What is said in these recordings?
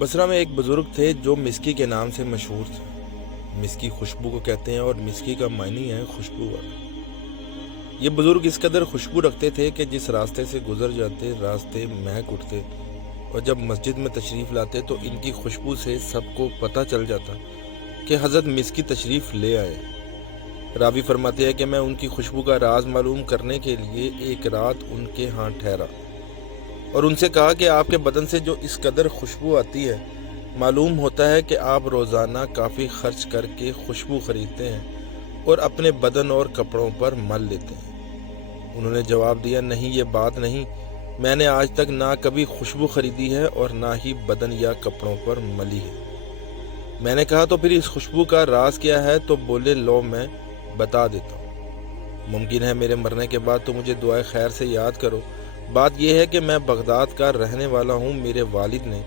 بصرہ میں ایک بزرگ تھے جو مسکی کے نام سے مشہور تھے۔ مسکی خوشبو کو کہتے ہیں اور مسکی کا معنی ہے خوشبو والا۔ یہ بزرگ اس قدر خوشبو رکھتے تھے کہ جس راستے سے گزر جاتے راستے مہک اٹھتے، اور جب مسجد میں تشریف لاتے تو ان کی خوشبو سے سب کو پتہ چل جاتا کہ حضرت مسکی تشریف لے آئے۔ راوی فرماتے ہیں کہ میں ان کی خوشبو کا راز معلوم کرنے کے لیے ایک رات ان کے ہاں ٹھہرا اور ان سے کہا کہ آپ کے بدن سے جو اس قدر خوشبو آتی ہے، معلوم ہوتا ہے کہ آپ روزانہ کافی خرچ کر کے خوشبو خریدتے ہیں اور اپنے بدن اور کپڑوں پر مل لیتے ہیں۔ انہوں نے جواب دیا، نہیں، یہ بات نہیں، میں نے آج تک نہ کبھی خوشبو خریدی ہے اور نہ ہی بدن یا کپڑوں پر ملی ہے۔ میں نے کہا تو پھر اس خوشبو کا راز کیا ہے؟ تو بولے، لو میں بتا دیتا ہوں، ممکن ہے میرے مرنے کے بعد تو مجھے دعائے خیر سے یاد کرو۔ بات یہ ہے کہ میں بغداد کا رہنے والا ہوں، میرے والد نے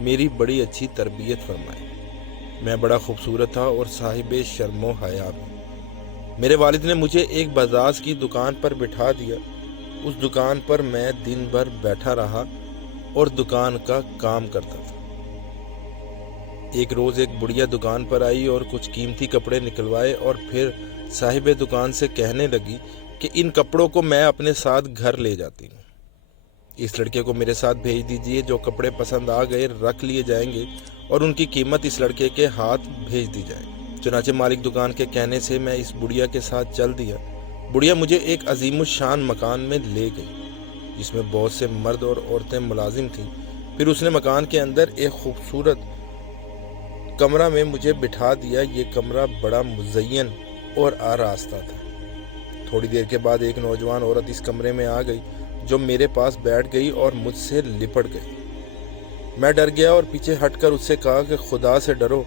میری بڑی اچھی تربیت فرمائی، میں بڑا خوبصورت تھا اور صاحب شرم و حیا بھی۔ میرے والد نے مجھے ایک بازاز کی دکان پر بٹھا دیا، اس دکان پر میں دن بھر بیٹھا رہا اور دکان کا کام کرتا تھا۔ ایک روز ایک بڑھیا دکان پر آئی اور کچھ قیمتی کپڑے نکلوائے اور پھر صاحب دکان سے کہنے لگی کہ ان کپڑوں کو میں اپنے ساتھ گھر لے جاتی ہوں، اس لڑکے کو میرے ساتھ بھیج دیجئے، جو کپڑے پسند آ گئے رکھ لیے جائیں گے اور ان کی قیمت اس لڑکے کے ہاتھ بھیج دی جائے۔ چنانچہ مالک دکان کے کہنے سے میں اس بڑھیا کے ساتھ چل دیا۔ بڑھیا مجھے ایک عظیم الشان مکان میں لے گئی جس میں بہت سے مرد اور عورتیں ملازم تھیں۔ پھر اس نے مکان کے اندر ایک خوبصورت کمرہ میں مجھے بٹھا دیا۔ یہ کمرہ بڑا مزین اور آراستہ تھا۔ تھوڑی دیر کے بعد ایک نوجوان عورت اس کمرے میں آ گئی جو میرے پاس بیٹھ گئی اور مجھ سے لپٹ گئی۔ میں ڈر گیا اور پیچھے ہٹ کر اس سے کہا کہ خدا سے ڈرو۔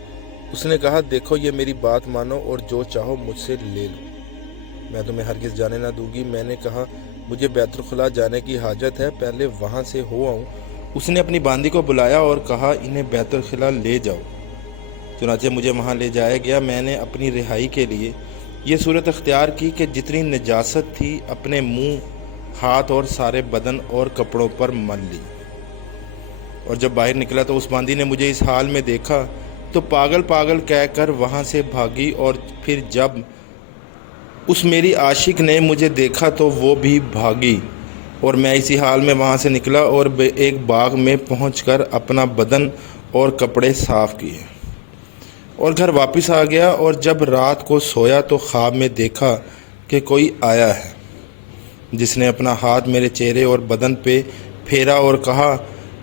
اس نے کہا، دیکھو، یہ میری بات مانو اور جو چاہو مجھ سے لے لو، میں تمہیں ہرگز جانے نہ دوں گی۔ میں نے کہا، مجھے بیت الخلاء جانے کی حاجت ہے، پہلے وہاں سے ہو آؤں۔ اس نے اپنی باندی کو بلایا اور کہا، انہیں بیت الخلاء لے جاؤ۔ چنانچہ مجھے وہاں لے جایا گیا۔ میں نے اپنی رہائی کے لیے یہ صورت اختیار کی کہ جتنی نجاست تھی اپنے منہ، ہاتھ اور سارے بدن اور کپڑوں پر مل لی، اور جب باہر نکلا تو اس باندی نے مجھے اس حال میں دیکھا تو پاگل پاگل کہہ کر وہاں سے بھاگی، اور پھر جب اس میری عاشق نے مجھے دیکھا تو وہ بھی بھاگی، اور میں اسی حال میں وہاں سے نکلا اور ایک باغ میں پہنچ کر اپنا بدن اور کپڑے صاف کیے اور گھر واپس آ گیا، اور جب رات کو سویا تو خواب میں دیکھا کہ کوئی آیا ہے جس نے اپنا ہاتھ میرے چہرے اور بدن پہ پھیرا اور کہا،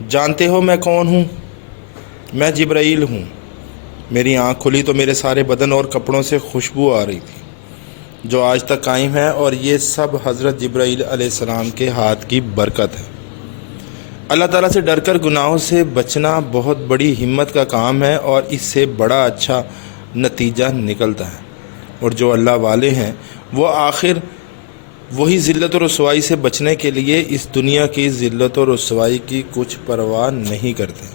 جانتے ہو میں کون ہوں؟ میں جبرائیل ہوں۔ میری آنکھ کھلی تو میرے سارے بدن اور کپڑوں سے خوشبو آ رہی تھی جو آج تک قائم ہے، اور یہ سب حضرت جبرائیل علیہ السلام کے ہاتھ کی برکت ہے۔ اللہ تعالیٰ سے ڈر کر گناہوں سے بچنا بہت بڑی ہمت کا کام ہے، اور اس سے بڑا اچھا نتیجہ نکلتا ہے، اور جو اللہ والے ہیں وہ آخر وہی ذلت و رسوائی سے بچنے کے لیے اس دنیا کی ذلت و رسوائی کی کچھ پرواہ نہیں کرتے۔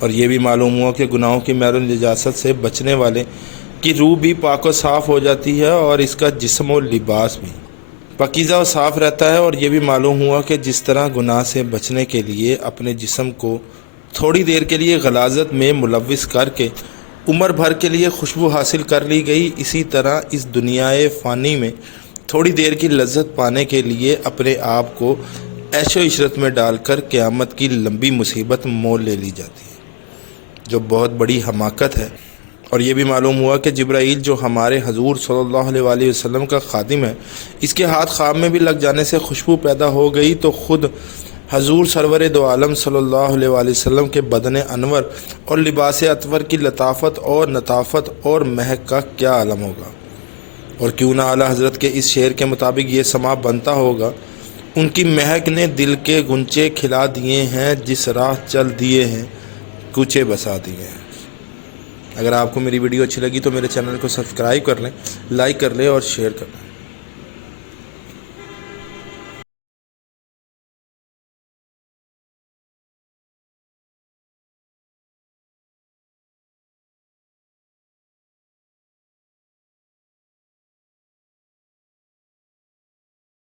اور یہ بھی معلوم ہوا کہ گناہوں کی میل و نجاست سے بچنے والے کی روح بھی پاک و صاف ہو جاتی ہے اور اس کا جسم و لباس بھی پاکیزہ و صاف رہتا ہے۔ اور یہ بھی معلوم ہوا کہ جس طرح گناہ سے بچنے کے لیے اپنے جسم کو تھوڑی دیر کے لیے غلاظت میں ملوث کر کے عمر بھر کے لیے خوشبو حاصل کر لی گئی، اسی طرح اس دنیائے فانی میں تھوڑی دیر کی لذت پانے کے لیے اپنے آپ کو عیش و عشرت میں ڈال کر قیامت کی لمبی مصیبت مول لے لی جاتی ہے، جو بہت بڑی حماقت ہے۔ اور یہ بھی معلوم ہوا کہ جبرائیل جو ہمارے حضور صلی اللہ علیہ وآلہ وسلم کا خادم ہے، اس کے ہاتھ خواب میں بھی لگ جانے سے خوشبو پیدا ہو گئی، تو خود حضور سرور دو عالم صلی اللہ علیہ وآلہ وسلم کے بدن انور اور لباس اطور کی لطافت اور نطافت اور مہک کا کیا عالم ہوگا۔ اور کیوں نہ اعلیٰ حضرت کے اس شعر کے مطابق یہ سما بنتا ہوگا، ان کی مہک نے دل کے گنچے کھلا دیے ہیں، جس راہ چل دیے ہیں کوچے بسا دیے ہیں۔ اگر آپ کو میری ویڈیو اچھی لگی تو میرے چینل کو سبسکرائب کر لیں، لائک کر لیں اور شیئر کر لیں۔